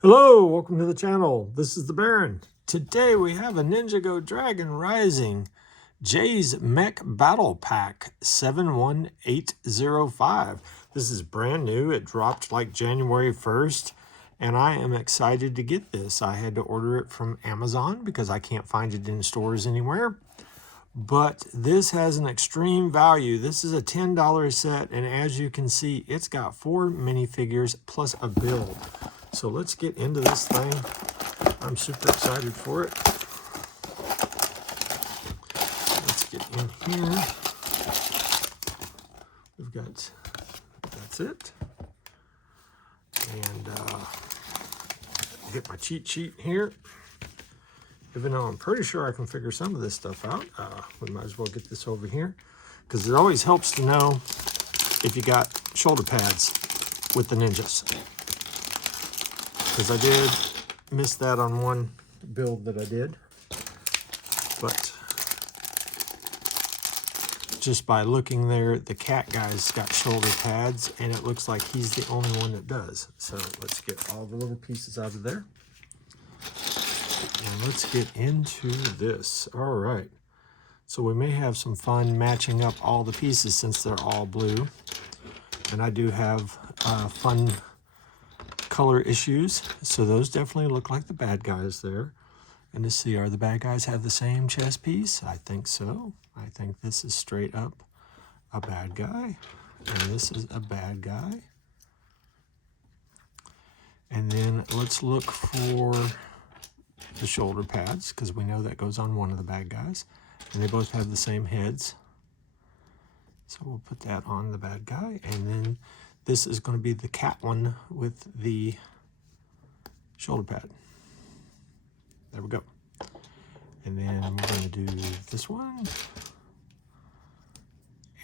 Hello, welcome to the channel. This is the Baron. Today we have a NINJAGO Dragon Rising Jay's Mech Battle Pack 71805. This is brand new. It dropped like January 1st, and I am excited to get this. I had to order it from Amazon because I can't find it in stores anywhere. But this has an extreme value. This is a $10 set, and as you can see, it's got 4 minifigures plus a build. So let's get into this thing. I'm super excited for it. Let's get in here. We've got, that's it. And get my cheat sheet here. Even though I'm pretty sure I can figure some of this stuff out, we might as well get this over here, because it always helps to know if you got shoulder pads with the ninjas. Because I did miss that on one build that I did, but just by looking there, the cat guy's got shoulder pads, and it looks like he's the only one that does. So let's get all the little pieces out of there. And let's get into this. All right. So we may have some fun matching up all the pieces since they're all blue. And I do have fun color issues. So those definitely look like the bad guys there. And to see, are the bad guys have the same chest piece? I think so. I think this is straight up a bad guy. And this is a bad guy. And then let's look for the shoulder pads, because we know that goes on one of the bad guys, and they both have the same heads. So we'll put that on the bad guy, and then this is going to be the cat one with the shoulder pad. There we go. And then we're going to do this one,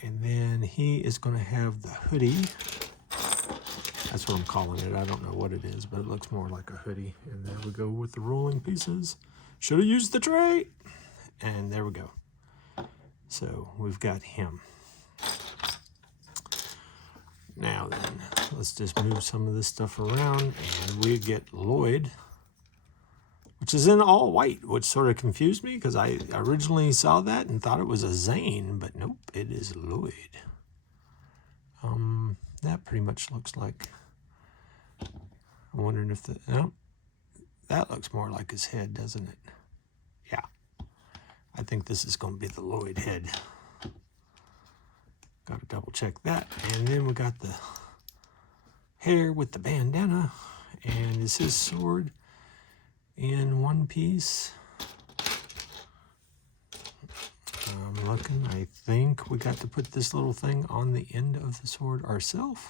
and then he is going to have the hoodie. That's what I'm calling it. I don't know what it is, but it looks more like a hoodie. And there we go with the rolling pieces. Should have used the tray. And there we go. So we've got him. Now then, let's just move some of this stuff around. And we get Lloyd, which is in all white, which sort of confused me because I originally saw that and thought it was a Zane, but nope, it is Lloyd. That pretty much looks like, I'm wondering if the, no, that looks more like his head, doesn't it? Yeah, I think this is going to be the Lloyd head. Got to double check that. And then we got the hair with the bandana. And is his sword in one piece? I'm looking. I think we got to put this little thing on the end of the sword ourselves,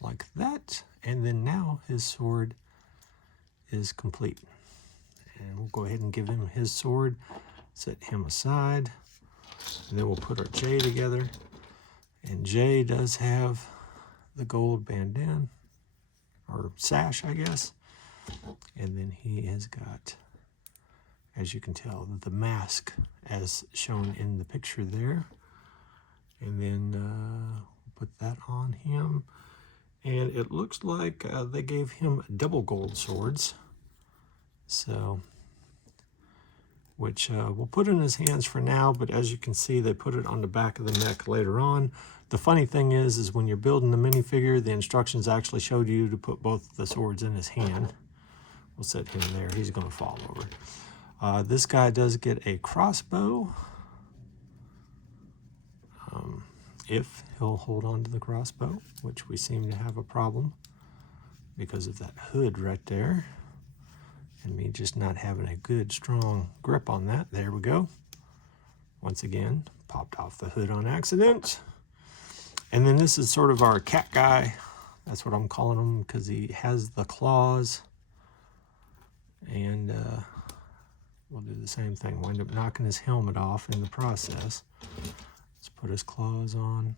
like that. And then now his sword is complete. And we'll go ahead and give him his sword, set him aside, and then we'll put our Jay together. And Jay does have the gold bandana, or sash, I guess. And then he has got, as you can tell, the mask as shown in the picture there. And then we'll put that on him. And it looks like they gave him double gold swords. So, which we'll put in his hands for now, but as you can see, they put it on the back of the neck later on. The funny thing is when you're building the minifigure, the instructions actually showed you to put both the swords in his hand. We'll set him there. He's going to fall over. This guy does get a crossbow. If he'll hold on to the crossbow, which we seem to have a problem because of that hood right there. And me just not having a good, strong grip on that. There we go. Once again, popped off the hood on accident. And then this is sort of our cat guy. That's what I'm calling him because he has the claws. And we'll do the same thing. We'll end up knocking his helmet off in the process. Let's put his claws on.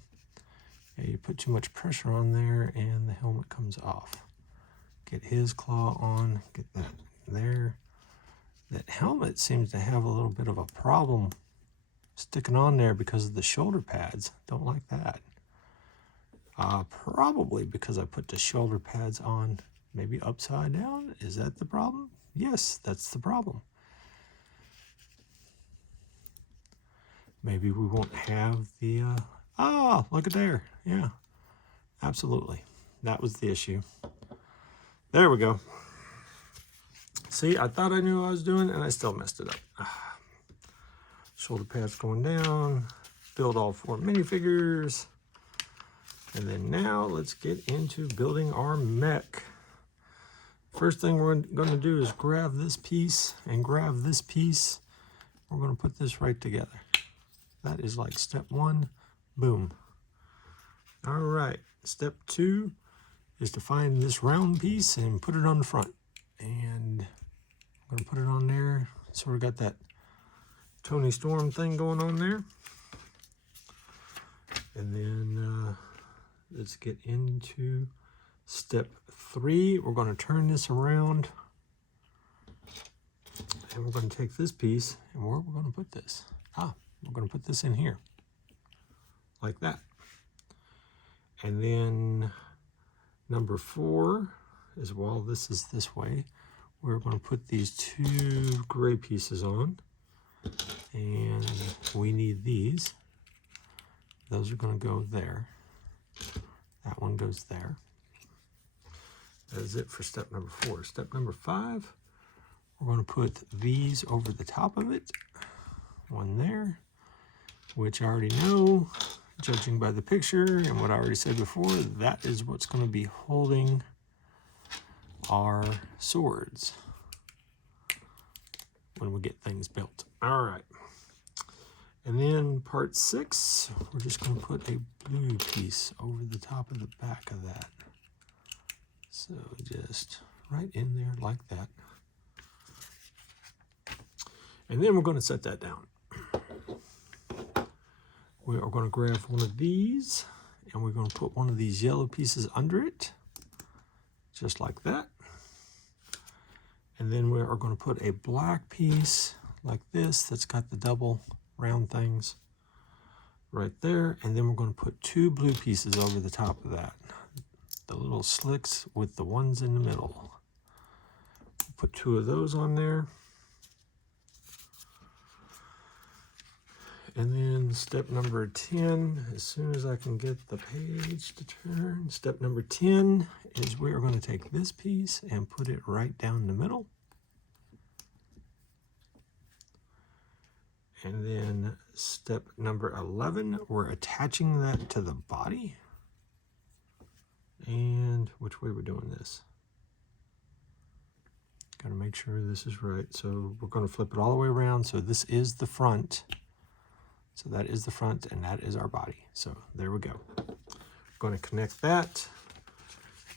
Yeah, you put too much pressure on there and the helmet comes off. Get his claw on, get that there. That helmet seems to have a little bit of a problem sticking on there because of the shoulder pads. Don't like that. Probably because I put the shoulder pads on Maybe upside down? Is that the problem? Yes, that's the problem. Maybe we won't have the, look at there. Yeah, absolutely. That was the issue. There we go. See, I thought I knew what I was doing and I still messed it up. Shoulder pads going down, build all 4 minifigures. And then now let's get into building our mech. First thing we're going to do is grab this piece and grab this piece. We're going to put this right together. That is like step 1, boom. All right, step 2 is to find this round piece and put it on the front. And I'm going to put it on there. So we got that Tony Storm thing going on there. And then let's get into step 3. We're going to turn this around. And we're going to take this piece, and where we're going to put this? We're going to put this in here. Like that. And then number 4 is, while this is this way, we're going to put these 2 gray pieces on. And we need these. Those are going to go there. That one goes there. That is it for step number 4. Step number 5, we're going to put these over the top of it. One there, which I already know, judging by the picture and what I already said before, that is what's going to be holding our swords when we get things built. All right. And then part 6, we're just going to put a blue piece over the top of the back of that. So just right in there like that. And then we're going to set that down. We are going to grab one of these, and we're going to put one of these yellow pieces under it, just like that. And then we are going to put a black piece like this that's got the double round things right there. And then we're going to put 2 blue pieces over the top of that. The little slicks with the ones in the middle. Put 2 of those on there. And then step number 10, as soon as I can get the page to turn, step number 10 is we are going to take this piece and put it right down the middle. And then step number 11, we're attaching that to the body. And which way we're doing this? Got to make sure this is right. So we're going to flip it all the way around. So this is the front. So that is the front, and that is our body. So there we go. Going to connect that.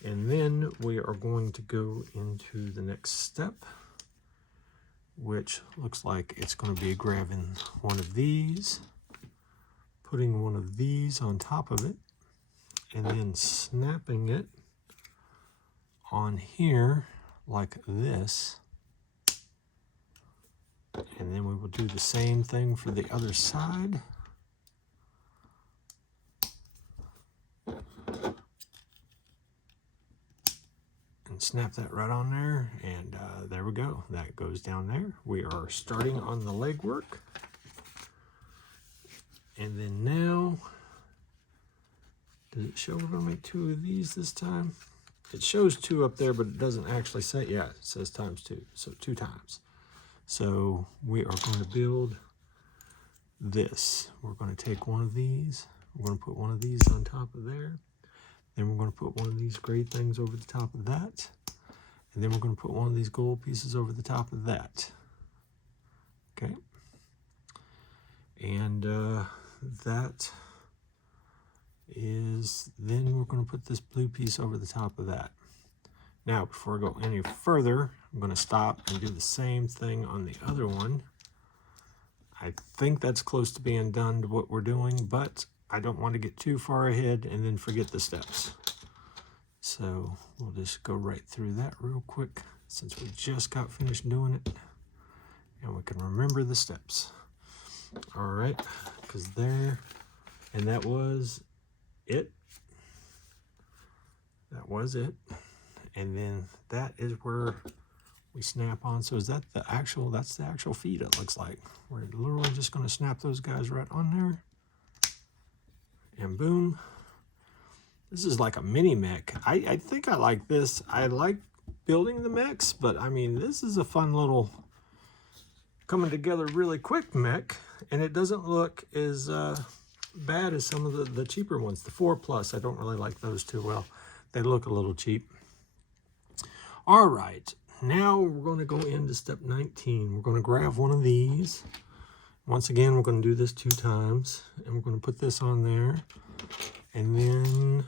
And then we are going to go into the next step, which looks like it's going to be grabbing one of these, putting one of these on top of it, and then snapping it on here like this. And then we will do the same thing for the other side. And snap that right on there, and there we go. That goes down there. We are starting on the leg work. And then now, does it show we're going to make 2 of these this time? It shows 2 up there, but it doesn't actually say, yeah, it says ×2, so 2 times. So we are going to build this. We're going to take one of these. We're going to put one of these on top of there. Then we're going to put one of these gray things over the top of that. And then we're going to put one of these gold pieces over the top of that. Okay. And that is, then we're going to put this blue piece over the top of that. Now, before I go any further, I'm going to stop and do the same thing on the other one. I think that's close to being done to what we're doing, but I don't want to get too far ahead and then forget the steps. So we'll just go right through that real quick since we just got finished doing it. And we can remember the steps. All right, because there, and that was it. That was it. And then that is where we snap on. So is that the actual, that's the actual feet, it looks like. We're literally just going to snap those guys right on there. And boom. This is like a mini mech. I think I like this. I like building the mechs, but I mean, this is a fun little coming together really quick mech. And it doesn't look as bad as some of the cheaper ones. The 4+, I don't really like those too well. They look a little cheap. All right. Now we're going to go into step 19. We're going to grab one of these. Once again, we're going to do this 2 times. And we're going to put this on there. And then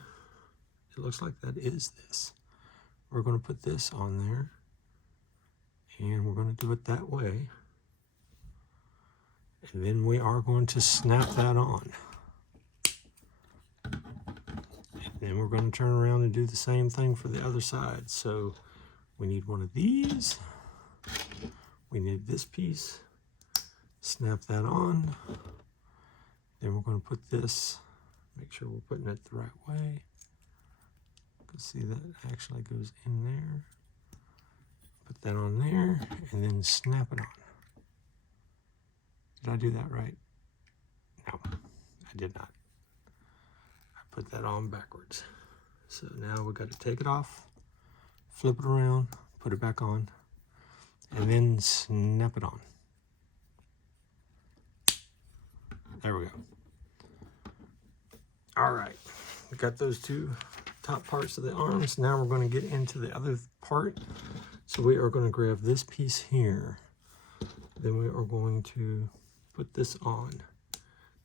it looks like that is this. We're going to put this on there. And we're going to do it that way. And then we are going to snap that on. And then we're going to turn around and do the same thing for the other side. So we need one of these. We need this piece. Snap that on. Then we're going to put this, make sure we're putting it the right way. You can see that actually goes in there. Put that on there and then snap it on. Did I do that right? No, I did not. I put that on backwards. So now we got to take it off. Flip it around, put it back on, and then snap it on. There we go. All right, we got those 2 top parts of the arms. Now we're going to get into the other part. So we are going to grab this piece here. Then we are going to put this on.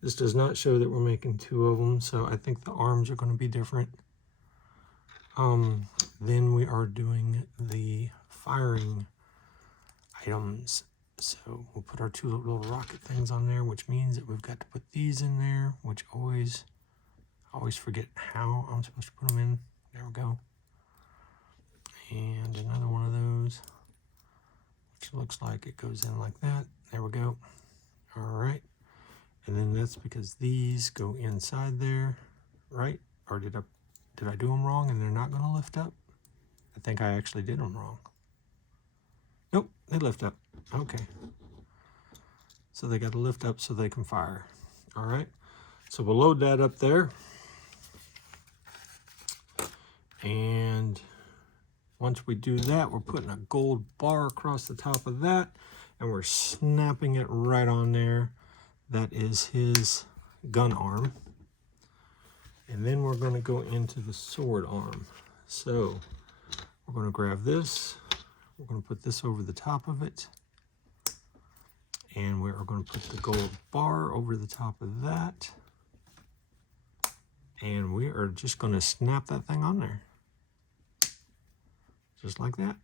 This does not show that we're making 2 of them, so I think the arms are going to be different. Then we are doing the firing items. So we'll put our 2 little rocket things on there, which means that we've got to put these in there, which I always forget how I'm supposed to put them in. There we go. And another one of those, which looks like it goes in like that. There we go. All right. And then that's because these go inside there, right? Or did I do them wrong and they're not going to lift up? I think I actually did them wrong. Nope, they lift up. Okay. So they got to lift up so they can fire. All right. So we'll load that up there. And once we do that, we're putting a gold bar across the top of that. And we're snapping it right on there. That is his gun arm. And then we're going to go into the sword arm. So we're going to grab this. We're going to put this over the top of it. And we are going to put the gold bar over the top of that. And we are just going to snap that thing on there. Just like that.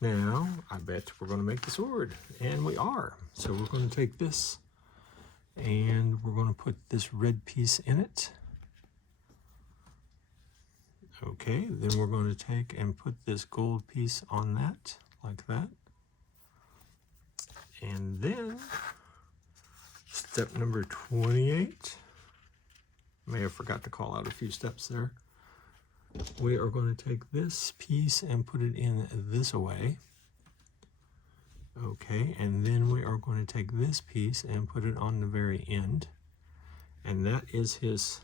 Now, I bet we're going to make the sword. And we are. So we're going to take this. And we're going to put this red piece in it. Okay, then we're going to take and put this gold piece on that, like that. And then, step number 28. May have forgot to call out a few steps there. We are going to take this piece and put it in this way. Okay, and then we are going to take this piece and put it on the very end. And that is his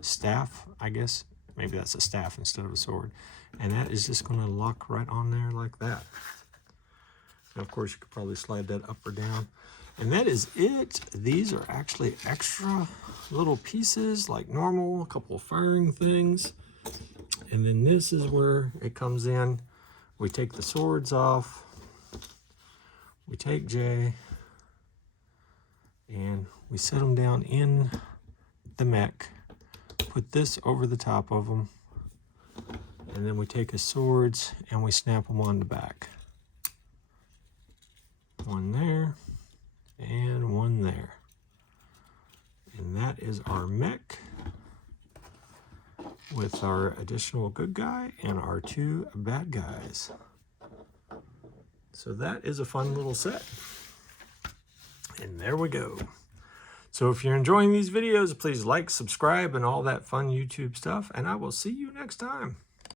staff, I guess. Maybe that's a staff instead of a sword. And that is just going to lock right on there like that. And of course, you could probably slide that up or down. And that is it. These are actually extra little pieces like normal, a couple of firing things. And then this is where it comes in. We take the swords off. We take J. And we set them down in the mech. Put this over the top of them. And then we take his swords and we snap them on the back. One there. And one there. And that is our mech with our additional good guy and our 2 bad guys. So that is a fun little set. And there we go. So if you're enjoying these videos, please like, subscribe, and all that fun YouTube stuff. And I will see you next time.